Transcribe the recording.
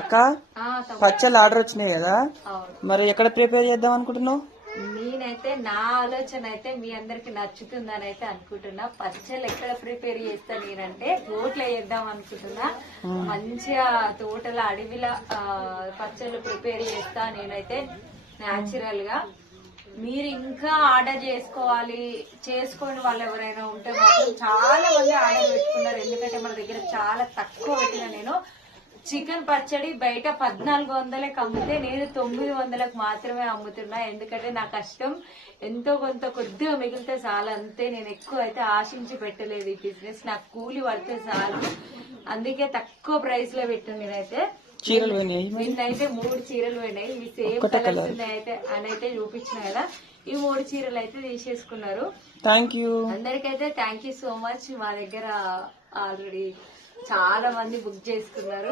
అక్క పచ్చళ్ళు ఆర్డర్ వచ్చినాయి కదా, మరి ఎక్కడ ప్రిపేర్ చేద్దాం అనుకుంటున్నావు? నేనైతే నా ఆలోచన అయితే మీ అందరికి నచ్చుతుందని అయితే అనుకుంటున్నా. పచ్చళ్ళు ఎక్కడ ప్రిపేర్ చేస్తా నేనంటే తోటలో చేద్దాం అనుకుంటున్నా. మంచిగా తోటల అడవిలా పచ్చళ్ళు ప్రిపేర్ చేస్తా నేనైతే న్యాచురల్ గా. మీరు ఇంకా ఆర్డర్ చేసుకోని వాళ్ళు ఎవరైనా ఉంటే మాత్రం చాలా మంది ఆర్డర్ పెట్టుకున్నారు. ఎందుకంటే మన దగ్గర చాలా తక్కువ పెట్టిన నేను చికెన్ పచ్చడి బయట 1400కి అమ్మితే నేను 900లకు మాత్రమే అమ్ముతున్నా. ఎందుకంటే నా కష్టం ఎంతో కొంత కొద్దిగా మిగిలితే చాలు, అంతే. నేను ఎక్కువ అయితే ఆశించి పెట్టలేదు ఈ బిజినెస్. నాకు కూలి పడితే చాలు, అందుకే తక్కువ ప్రైస్ లో పెట్టాను నేనైతే. చీరలు పోయినాయి, నిన్నైతే 3 చీరలు పోయినాయి. ఇవి సేమ్ కలర్స్ ఉన్నాయితే అని అయితే చూపించిన కదా, ఈ 3 చీరలు అయితే తీసేసుకున్నారు. థ్యాంక్ యూ అందరికైతే థ్యాంక్ యూ సో మచ్. మా దగ్గర ఆల్రెడీ చాలా మంది బుక్ చేసుకున్నారు.